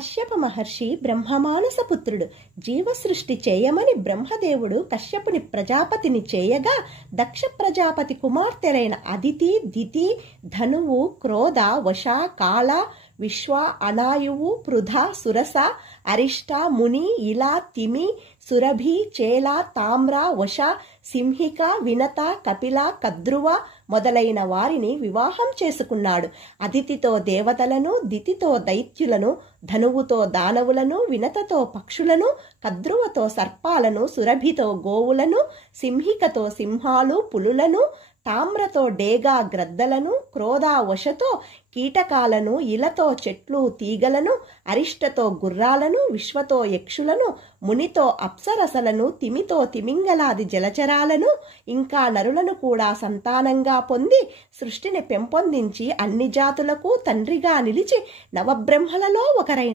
కశ్యప మహర్షి బ్రహ్మమానస పుత్రుడు. జీవసృష్టి చేయమని బ్రహ్మదేవుడు కశ్యపుని ప్రజాపతిని చేయగా దక్ష ప్రజాపతి కుమార్తెలైన అదితి, దితి, ధనువు, క్రోధ, వశ, కాళ, విశ్వ, అనాయువు, పృథ, సురస, అరిష్ట, ముని, ఇల, తిమి, సురభి, చేల, తామ్ర, వశ, సింహిక, వినత, కపిల, కద్రువ మొదలైన వారిని వివాహం చేసుకున్నాడు. అదితితో దేవతలను, దితితో దైత్యులను, ధనువుతో దానవులను, వినతతో పక్షులను, కద్రువతో సర్పాలను, సురభితో గోవులను, సింహికతో సింహాలు, పులులను, తామ్రతో డేగా గ్రద్దలను, క్రోధ వశతో కీటకాలను, ఇలతో చెట్లు తీగలను, అరిష్టతో గుర్రాలను, విశ్వతో యక్షులను, మునితో అప్సరసలను, తిమితో తిమింగలాది జలచరాలను, ఇంకా నరులను కూడా సంతానంగా పొంది సృష్టిని పెంపొందించి అన్ని జాతులకు తండ్రిగా నిలిచి నవబ్రహ్మలలో ఒకరైన